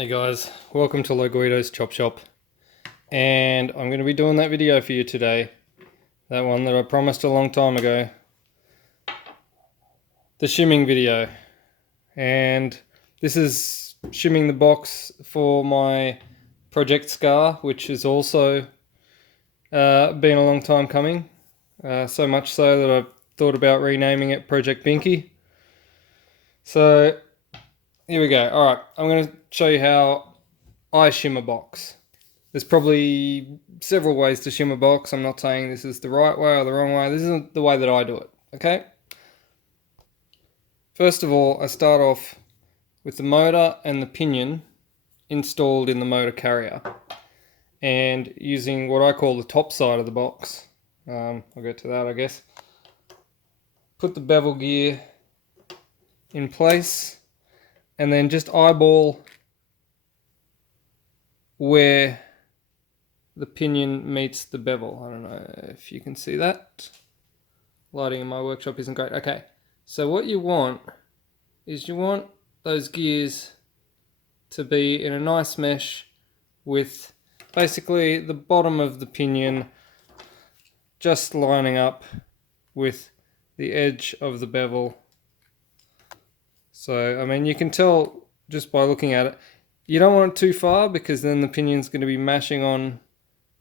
Hey guys, welcome to Low Guido's Chop Shop, and I'm going to be doing that video for you today, that one that I promised a long time ago, the shimming video. And this is shimming the box for my Project Scar, which has also been a long time coming, so much so that I've thought about renaming it Project Binky. So here we go. Alright, I'm going to show you how I shim a box. There's probably several ways to shim a box. I'm not saying this is the right way or the wrong way. This isn't the way that I do it, okay? First of all, I start off with the motor and the pinion installed in the motor carrier, and using what I call the top side of the box. I'll get to that, I guess. Put the bevel gear in place, and then just eyeball where the pinion meets the bevel. I don't know if you can see that. Lighting in my workshop isn't great. Okay, so what you want is you want those gears to be in a nice mesh with basically the bottom of the pinion just lining up with the edge of the bevel. So, I mean, you can tell just by looking at it. You don't want it too far, because then the pinion's going to be mashing on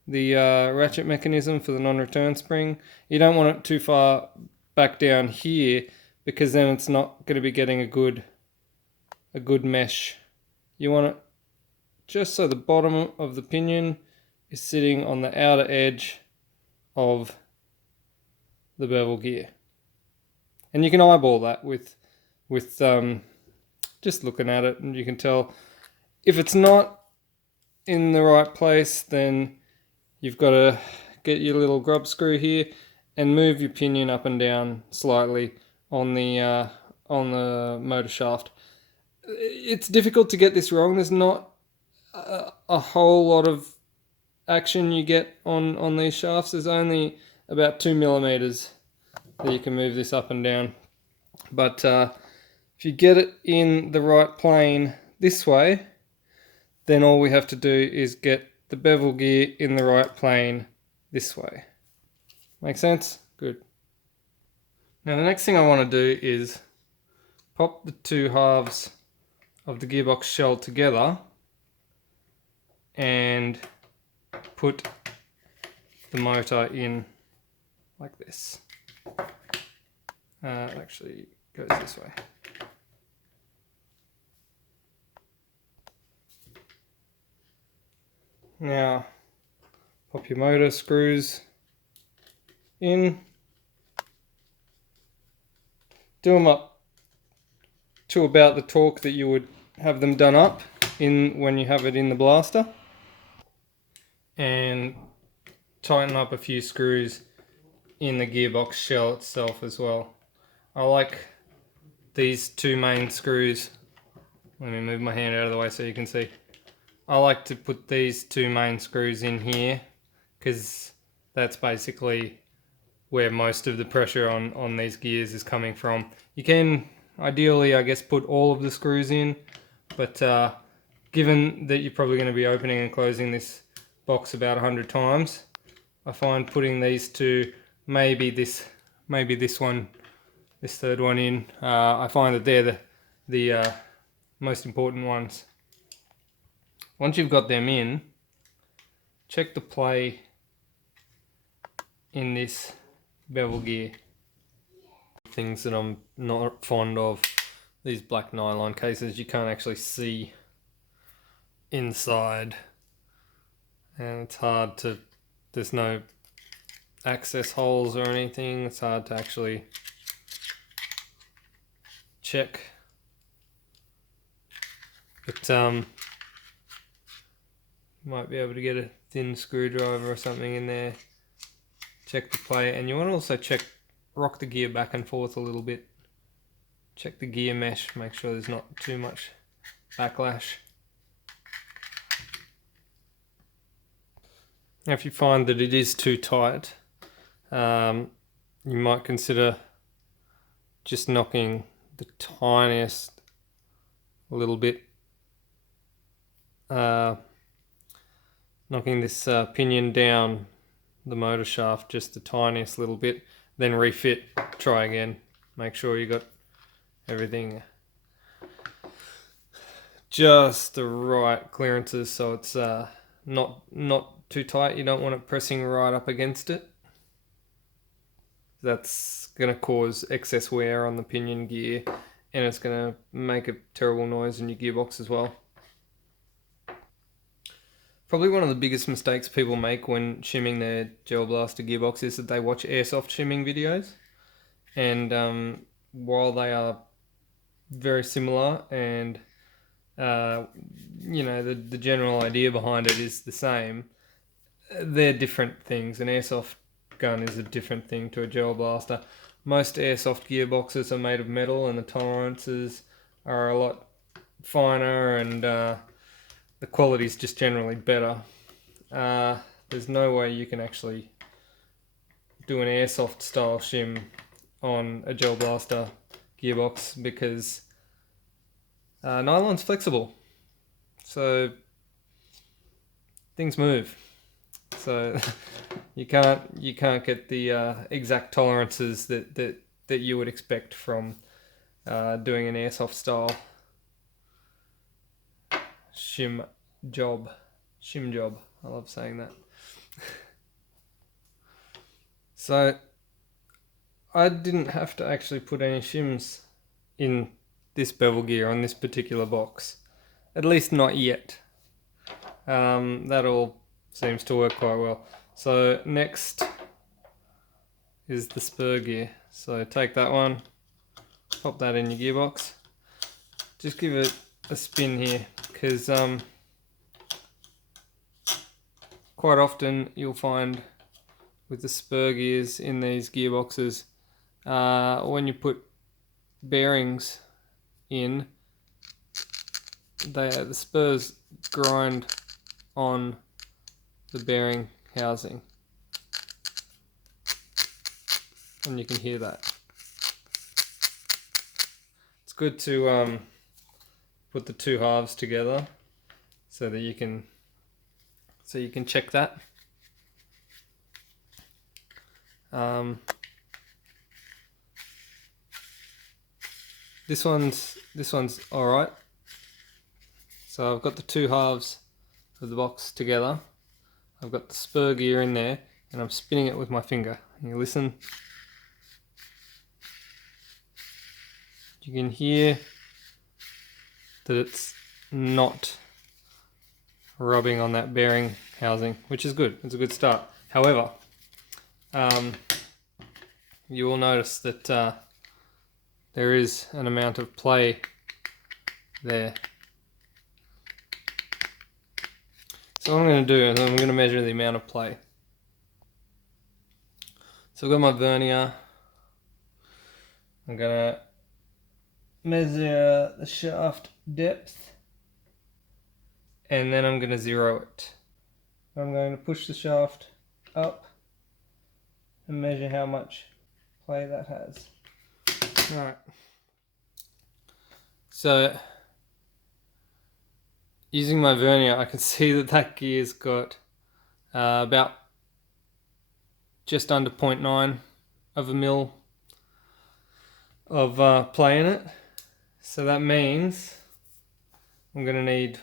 the ratchet mechanism for the non-return spring. You don't want it too far back down here, because then it's not going to be getting a good mesh. You want it just so the bottom of the pinion is sitting on the outer edge of the bevel gear. And you can eyeball that with just looking at it, and you can tell. If it's not in the right place, then you've got to get your little grub screw here and move your pinion up and down slightly on the motor shaft. It's difficult to get this wrong. There's not a whole lot of action you get on these shafts. There's only about 2 millimeters that you can move this up and down. But if you get it in the right plane this way, then all we have to do is get the bevel gear in the right plane this way. Make sense? Good. Now the next thing I want to do is pop the two halves of the gearbox shell together and put the motor in like this. It actually goes this way. Now, pop your motor screws in, do them up to about the torque that you would have them done up in when you have it in the blaster, and tighten up a few screws in the gearbox shell itself as well. I like these two main screws. Let me move my hand out of the way so you can see. I like to put these two main screws in here, because that's basically where most of the pressure on these gears is coming from. You can ideally, I guess, put all of the screws in, but given that you're probably going to be opening and closing this box about 100 times, I find putting these two, maybe this one, this third one in, I find that they're the most important ones. Once you've got them in, check the play in this bevel gear. Things that I'm not fond of, these black nylon cases, you can't actually see inside, and it's hard to, there's no access holes or anything, it's hard to actually check. But might be able to get a thin screwdriver or something in there, check the play, and you want to also rock the gear back and forth a little bit, check the gear mesh, make sure there's not too much backlash. Now if you find that it is too tight, you might consider just knocking the tiniest little bit knocking this pinion down the motor shaft just the tiniest little bit, then refit, try again, make sure you got everything just the right clearances so it's not too tight. You don't want it pressing right up against it. That's going to cause excess wear on the pinion gear, and it's going to make a terrible noise in your gearbox as well. Probably one of the biggest mistakes people make when shimming their gel blaster gearbox is that they watch airsoft shimming videos, and while they are very similar and the general idea behind it is the same, they're different things. An airsoft gun is a different thing to a gel blaster. Most airsoft gearboxes are made of metal and the tolerances are a lot finer, and the quality is just generally better. There's no way you can actually do an airsoft style shim on a gel blaster gearbox because nylon's flexible, so things move. So you can't get the exact tolerances that you would expect from doing an airsoft style shim job. I love saying that. So I didn't have to actually put any shims in this bevel gear on this particular box, at least not yet. That all seems to work quite well. So next is the spur gear. So take that one, pop that in your gearbox, just give it a spin here, because quite often you'll find with the spur gears in these gearboxes, when you put bearings in, the spurs grind on the bearing housing, and you can hear that. It's good to put the two halves together so that you can check that. This one's all right. So I've got the two halves of the box together. I've got the spur gear in there, and I'm spinning it with my finger. You listen. You can hear that it's not rubbing on that bearing housing, which is good. It's a good start. However, you will notice that there is an amount of play there. So what I'm going to do is I'm going to measure the amount of play. So I've got my vernier. I'm going to measure the shaft depth, and then I'm going to zero it. I'm going to push the shaft up and measure how much play that has. Alright. So using my vernier, I can see that gear's got about just under 0.9 of a mil of play in it. So that means I'm going to need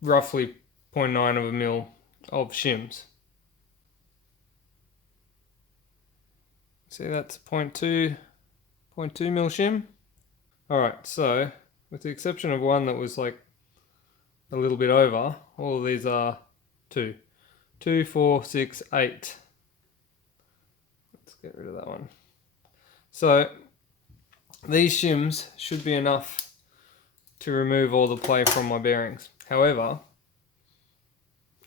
roughly 0.9 of a mil of shims. See, that's 0.2 mil shim. Alright, so with the exception of one that was like a little bit over, all of these are 2, 4, 6, 8. Let's get rid of that one. So these shims should be enough to remove all the play from my bearings. However,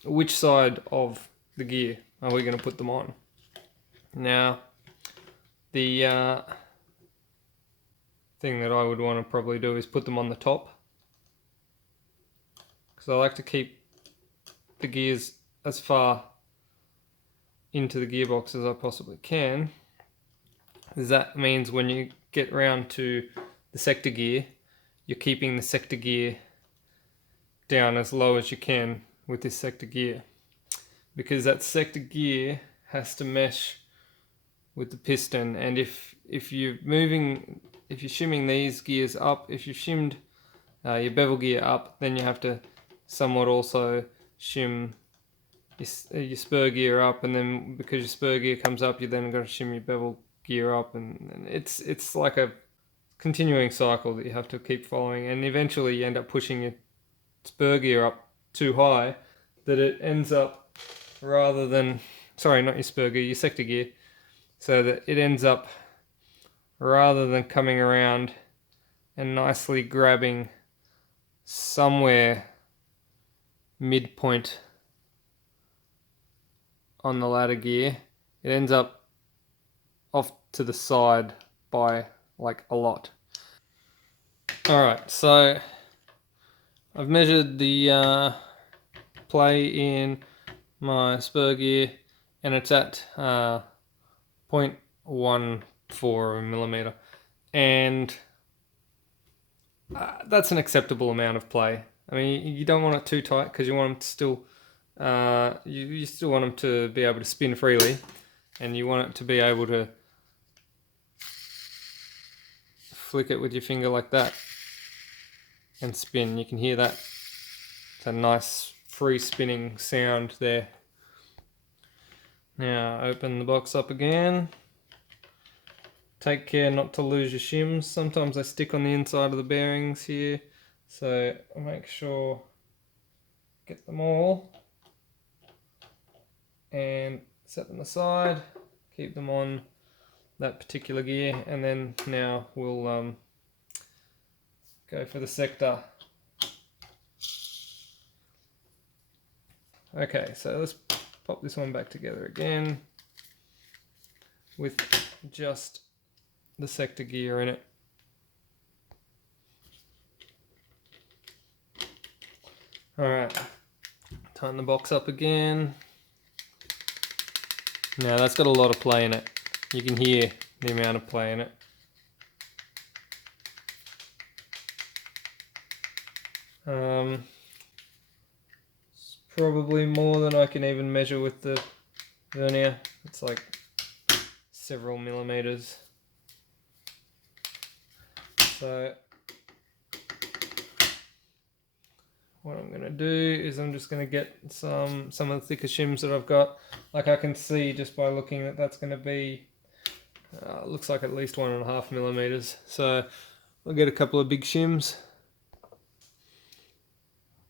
which side of the gear are we going to put them on? Now, the thing that I would want to probably do is put them on the top, because I like to keep the gears as far into the gearbox as I possibly can. That means when you get round to the sector gear, you're keeping the sector gear down as low as you can with this sector gear, because that sector gear has to mesh with the piston. And if you're shimming these gears up, if you've shimmed your bevel gear up, then you have to somewhat also shim your spur gear up, and then because your spur gear comes up, you then got to shim your bevel gear up, and it's like a continuing cycle that you have to keep following, and eventually you end up pushing your spur gear up too high that it ends up, rather than, sorry, not your spur gear, your sector gear, so that it ends up, rather than coming around and nicely grabbing somewhere midpoint on the ladder gear, it ends up off to the side by like a lot. Alright, so I've measured the play in my spur gear, and it's at 0.14 millimeter, and that's an acceptable amount of play. I mean, you don't want it too tight because you want them to still, you still want them to be able to spin freely, and you want it to be able to flick it with your finger like that and spin. You can hear that. It's a nice free spinning sound there. Now open the box up again. Take care not to lose your shims. Sometimes they stick on the inside of the bearings here, so make sure get them all and set them aside. Keep them on that particular gear, and then now we'll go for the sector. Okay, so let's pop this one back together again with just the sector gear in it. Alright, tighten the box up again. Now that's got a lot of play in it. You can hear the amount of play in it. It's probably more than I can even measure with the vernier. It's like several millimeters. So what I'm going to do is I'm just going to get some of the thicker shims that I've got. Like I can see just by looking that that's going to be, looks like at least 1.5 millimeters. So I'll get a couple of big shims.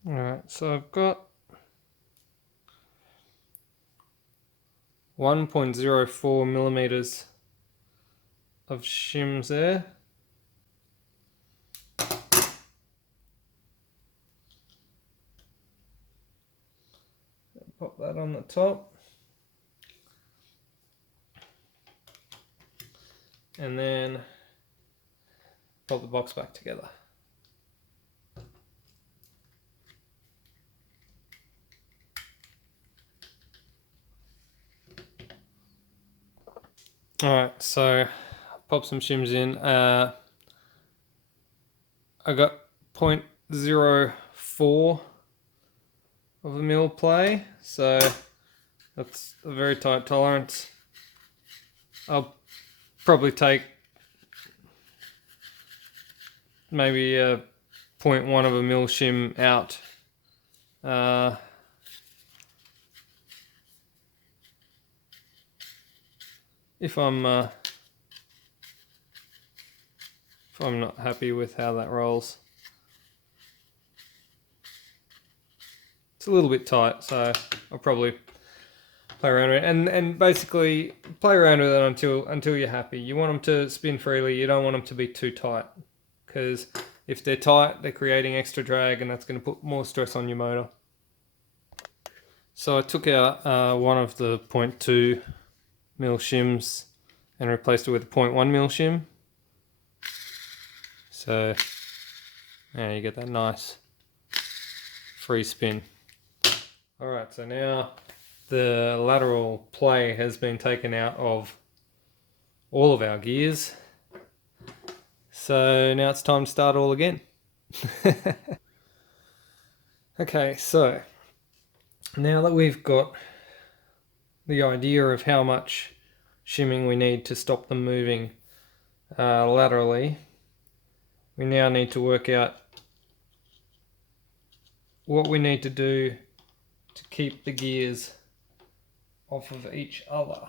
Alright, so I've got 1.04 millimeters of shims there. Pop that on the top, and then pop the box back together. Alright, so pop some shims in. I got 0.04 of a mil play, so that's a very tight tolerance. I'll probably take maybe a 0.1 of a mil shim out. If I'm not happy with how that rolls. It's a little bit tight, so I'll probably play around with it, and basically play around with it until you're happy. You want them to spin freely. You don't want them to be too tight, because if they're tight, they're creating extra drag, and that's going to put more stress on your motor. So I took out one of the 0.2 mil shims and replaced it with a 0.1 mil shim. So now you get that nice free spin. Alright, so now the lateral play has been taken out of all of our gears. So now it's time to start all again. Okay, so now that we've got the idea of how much shimming we need to stop them moving laterally, we now need to work out what we need to do to keep the gears off of each other.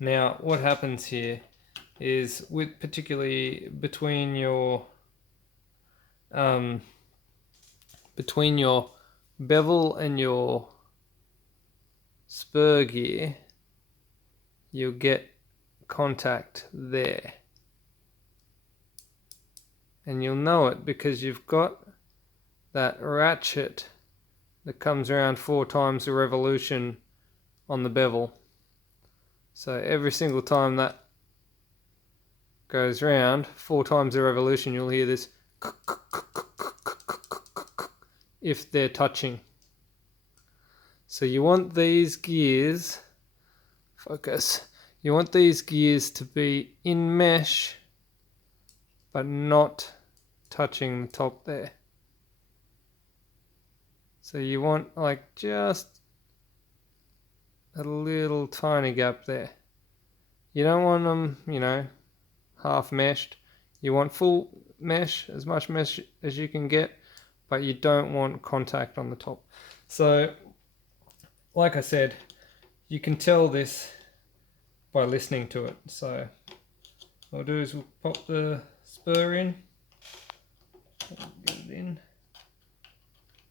Now, what happens here is, with particularly between your bevel and your spur gear, you'll get contact there, and you'll know it because you've got that ratchet that comes around 4 times the revolution on the bevel. So every single time that goes round 4 times the revolution, you'll hear this if they're touching. So you want these gears, focus, you want these gears to be in mesh but not touching the top there. So you want like just a little tiny gap there. You don't want them, half meshed. You want full mesh, as much mesh as you can get, but you don't want contact on the top. So, like I said, you can tell this by listening to it. So, what we'll do is we'll pop the spur in, get it in,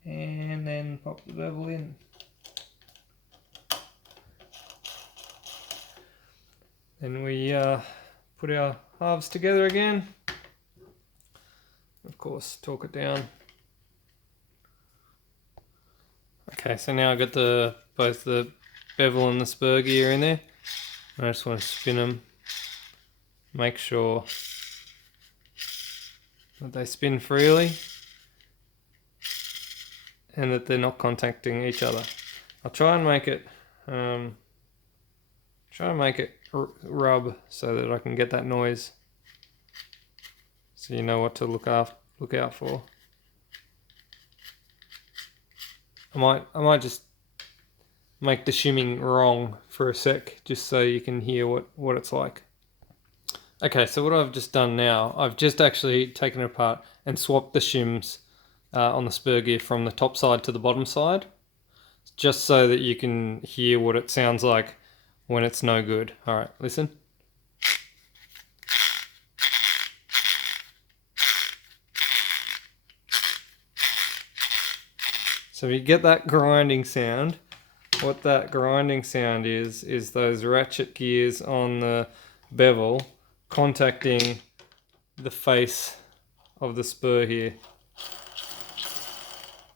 and then pop the bevel in. Then we put our halves together again. Of course, torque it down. Okay, so now I've got both the bevel and the spur gear in there. I just want to spin them. Make sure that they spin freely and that they're not contacting each other. I'll try and make it rub so that I can get that noise, so you know what to look out for. I might just make the shimming wrong for a sec, just so you can hear what it's like. Okay, so what I've just done now, I've just actually taken it apart and swapped the shims on the spur gear from the top side to the bottom side, just so that you can hear what it sounds like when it's no good. Alright, listen. So you get that grinding sound. What that grinding sound is those ratchet gears on the bevel contacting the face of the spur here.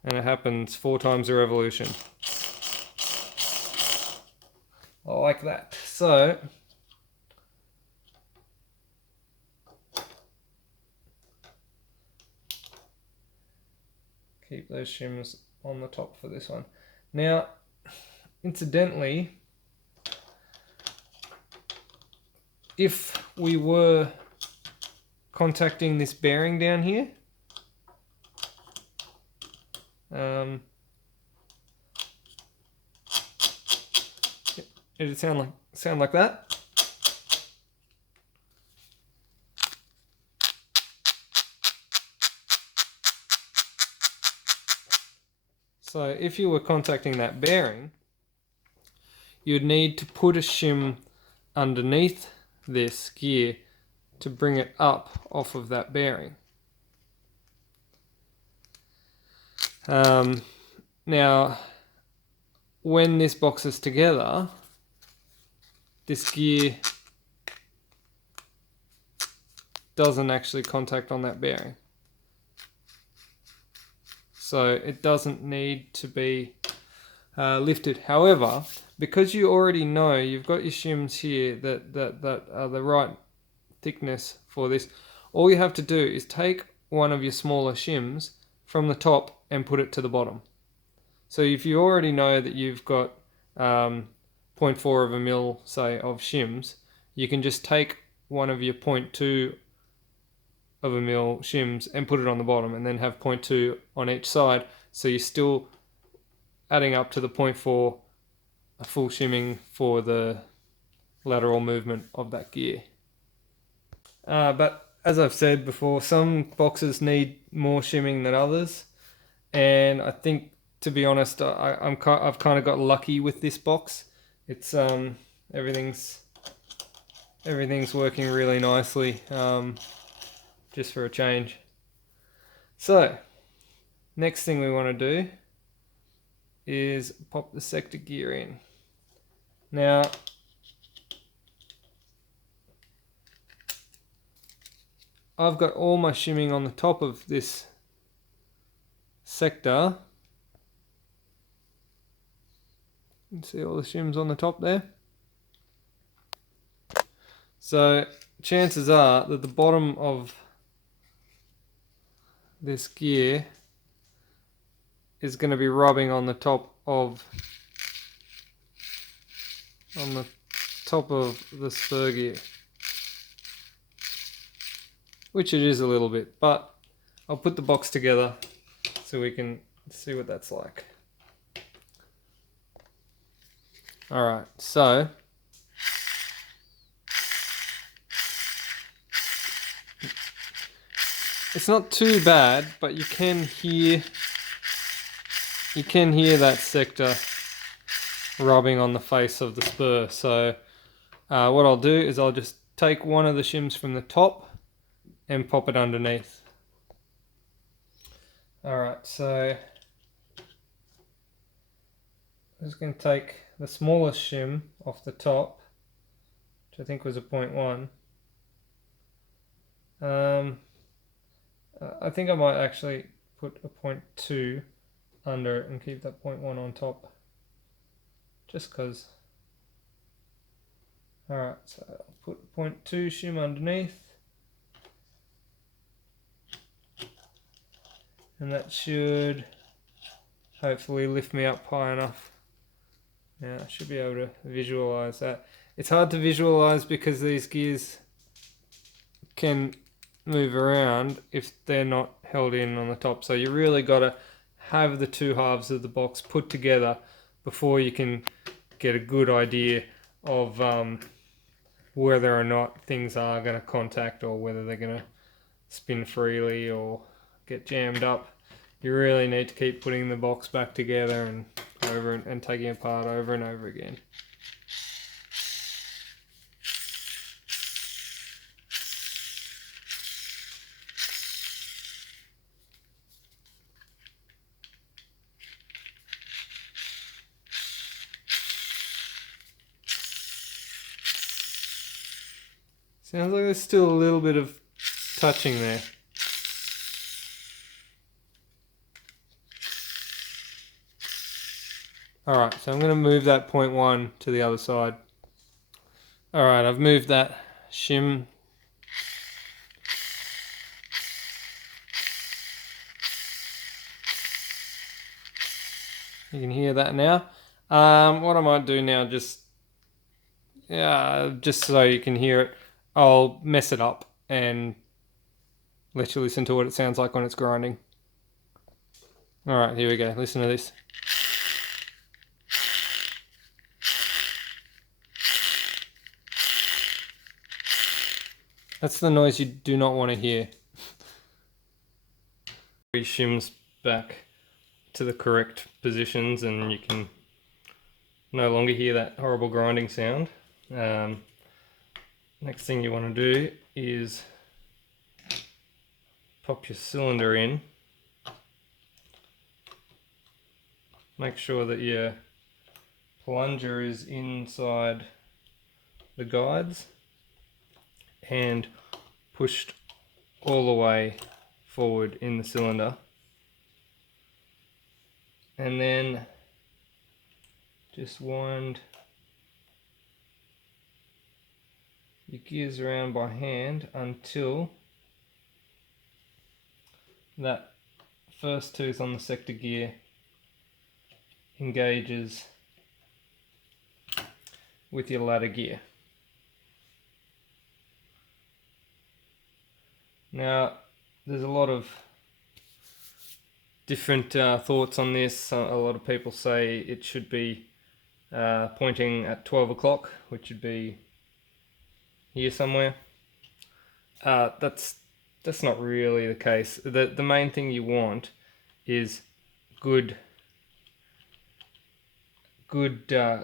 And it happens 4 times the revolution. Like that. So keep those shims on the top for this one. Now, incidentally, if we were contacting this bearing down here, it'd sound like that. So if you were contacting that bearing, you'd need to put a shim underneath this gear to bring it up off of that bearing. Now, when this box is together, this gear doesn't actually contact on that bearing. So it doesn't need to be lifted. However, because you already know you've got your shims here that are the right thickness for this, all you have to do is take one of your smaller shims from the top and put it to the bottom. So if you already know that you've got 0.4 of a mil, say, of shims, you can just take one of your 0.2 of a mil shims and put it on the bottom, and then have 0.2 on each side, so you're still adding up to the 0.4 a full shimming for the lateral movement of that gear. But as I've said before, some boxes need more shimming than others, and I think, to be honest, I've kind of got lucky with this box. It's everything's working really nicely, just for a change. So next thing we want to do is pop the sector gear in. Now, I've got all my shimming on the top of this sector. You can see all the shims on the top there. So chances are that the bottom of this gear is going to be rubbing on the top of the spur gear, which it is a little bit, but I'll put the box together so we can see what that's like. Alright, so it's not too bad, but you can hear that sector rubbing on the face of the spur. So what I'll do is I'll just take one of the shims from the top and pop it underneath. Alright, so I'm just going to take the smallest shim off the top, which I think was a 0.1. I think I might actually put a 0.2 under it and keep that 0.1 on top, just because. Alright, so I'll put 0.2 shim underneath, and that should hopefully lift me up high enough. Now I should be able to visualize that. It's hard to visualize because these gears can move around if they're not held in on the top. So you really got to have the two halves of the box put together before you can get a good idea of whether or not things are going to contact, or whether they're going to spin freely or get jammed up. You really need to keep putting the box back together and over and taking it apart over and over again. Sounds like there's still a little bit of touching there. Alright, so I'm going to move that 0.1 to the other side. Alright, I've moved that shim. You can hear that now. What I might do now, just so you can hear it, I'll mess it up and let you listen to what it sounds like when it's grinding. Alright, here we go. Listen to this. That's the noise you do not want to hear. Shims back to the correct positions and you can no longer hear that horrible grinding sound. Next thing you want to do is pop your cylinder in. Make sure that your plunger is inside the guides and pushed all the way forward in the cylinder, and then just wind your gears around by hand until that first tooth on the sector gear engages with your ladder gear. Now, there's a lot of different thoughts on this. A lot of people say it should be pointing at 12 o'clock, which would be here somewhere. That's not really the case. The main thing you want is good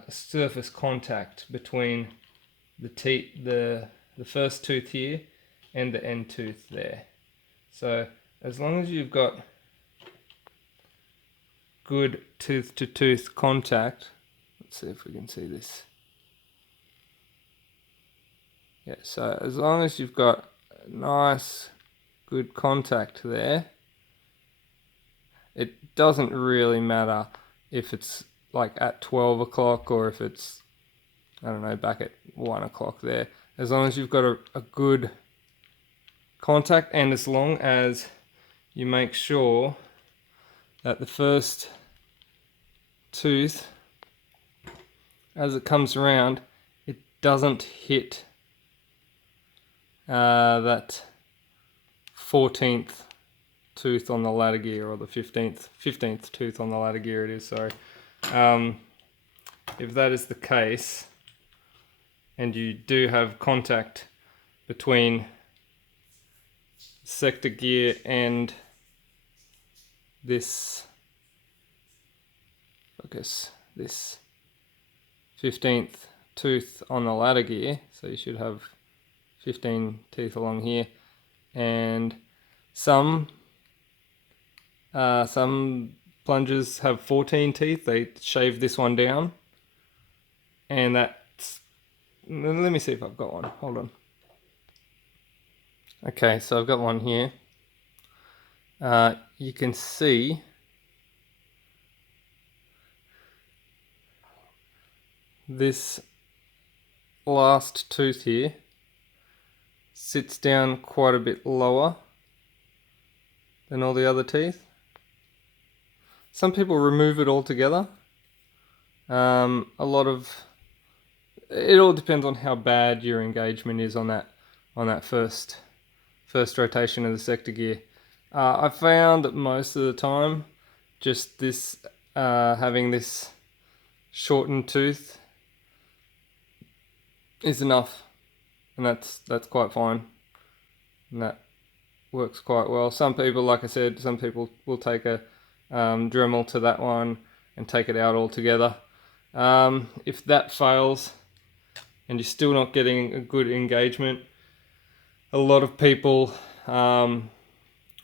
surface contact between the first tooth here and the end tooth there. So as long as you've got good tooth to tooth contact, let's see if we can see this. Yeah, so as long as you've got nice good contact there, it doesn't really matter if it's like at 12 o'clock or if it's, I don't know, back at 1 o'clock there. As long as you've got a good contact, and as long as you make sure that the first tooth, as it comes around, it doesn't hit that 14th tooth on the ladder gear, or the 15th tooth on the ladder gear it is, sorry. If that is the case, and you do have contact between sector gear and this 15th tooth on the ladder gear, so you should have 15 teeth along here, and some plungers have 14 teeth. They shave this one down, and that's, let me see if I've got one, hold on. Okay, so I've got one here. You can see this last tooth here sits down quite a bit lower than all the other teeth. Some people remove it altogether. It all depends on how bad your engagement is on that first rotation of the sector gear. I found that most of the time, just this having this shortened tooth is enough, and that's quite fine, and that works quite well. Some people, like I said, some people will take a Dremel to that one and take it out altogether. If that fails and you're still not getting a good engagement, a lot of people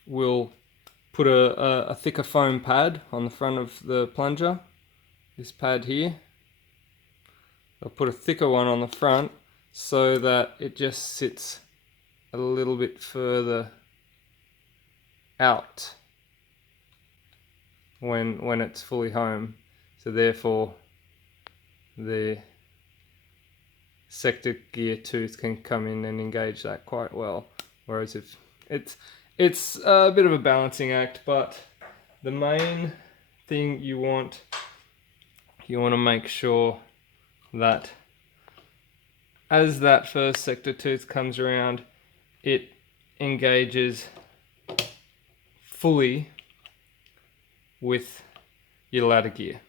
will put a thicker foam pad on the front of the plunger. This pad here, they'll put a thicker one on the front so that it just sits a little bit further out when it's fully home. So therefore the sector gear tooth can come in and engage that quite well. Whereas if it's a bit of a balancing act, but the main thing you want to make sure that as that first sector tooth comes around, it engages fully with your ladder gear.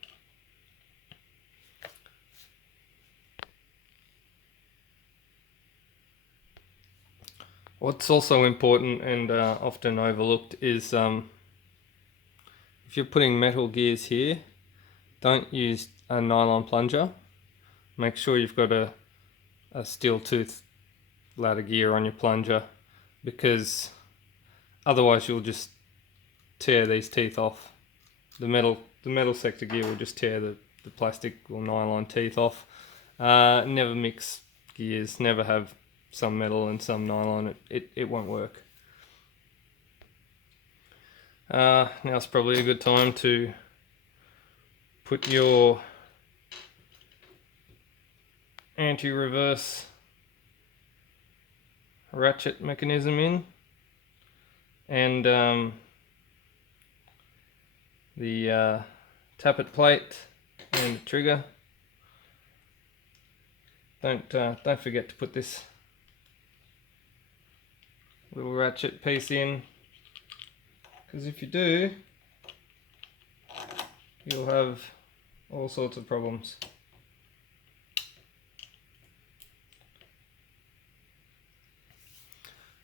What's also important and often overlooked is if you're putting metal gears here, don't use a nylon plunger. Make sure you've got a steel tooth ladder gear on your plunger, because otherwise you'll just tear these teeth off. The metal sector gear will just tear the plastic or nylon teeth off. Never mix gears, never have some metal and some nylon. It won't work. Now's probably a good time to put your anti-reverse ratchet mechanism in, and the tappet plate and the trigger. Don't forget to put this little ratchet piece in, because if you do, you'll have all sorts of problems.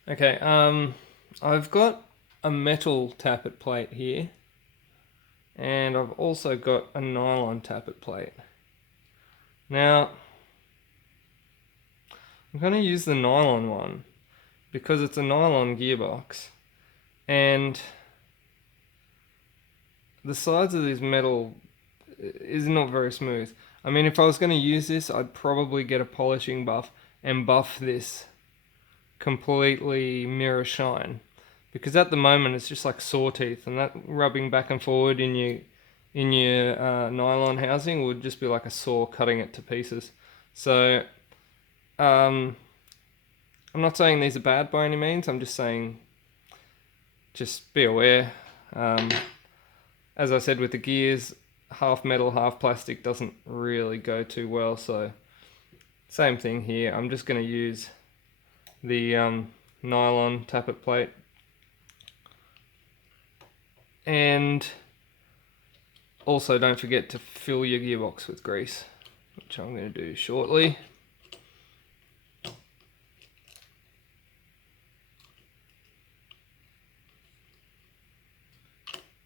Okay, I've got a metal tappet plate here, and I've also got a nylon tappet plate. Now, I'm going to use the nylon one because it's a nylon gearbox, and the sides of this metal is not very smooth. I mean, if I was going to use this, I'd probably get a polishing buff and buff this completely mirror shine, because at the moment it's just like saw teeth, and that rubbing back and forward in your nylon housing would just be like a saw cutting it to pieces. So I'm not saying these are bad by any means, I'm just saying just be aware. As I said with the gears, half metal half plastic doesn't really go too well, so same thing here. I'm just going to use the nylon tappet plate, and also don't forget to fill your gearbox with grease, which I'm going to do shortly.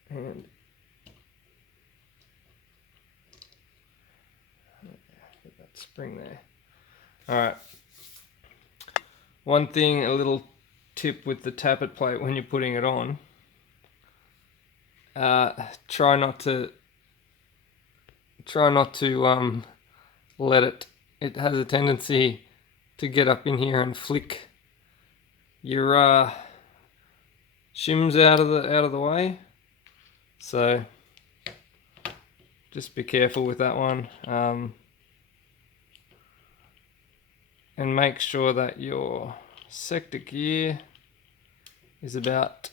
And get that spring there. Alright, one thing, a little tip with the tappet plate when you're putting it on, try not to let it has a tendency to get up in here and flick your shims out of the way, so just be careful with that one. And make sure that your sector gear is about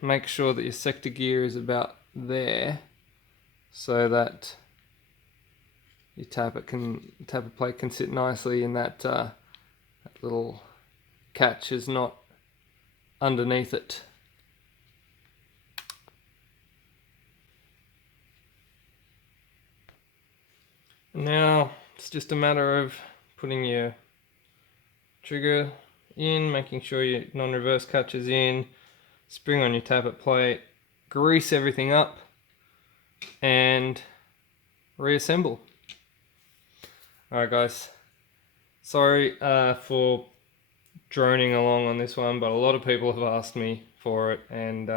make sure that your sector gear is about there, so that your tappet plate can sit nicely, and that little catch is not underneath it. Now it's just a matter of putting your trigger in, making sure your non-reverse catch is in, spring on your tappet plate, grease everything up, and reassemble. Alright guys, sorry for droning along on this one, but a lot of people have asked me for it, and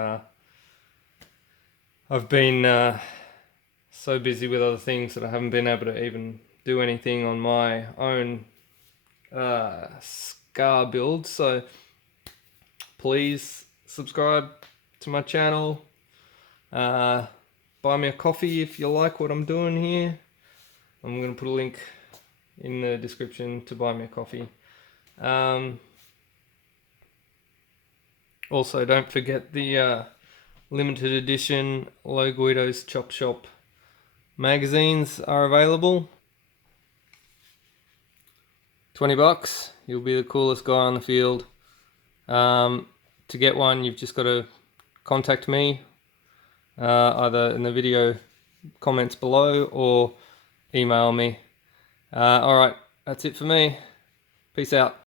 I've been so busy with other things that I haven't been able to even do anything on my own scar build. So please subscribe to my channel, buy me a coffee if you like what I'm doing here. I'm going to put a link in the description to buy me a coffee. Also, don't forget the limited edition Low Guido's Chop Shop magazines are available. $20, you'll be the coolest guy on the field. To get one, you've just got to contact me, either in the video comments below or email me. Alright, that's it for me. Peace out.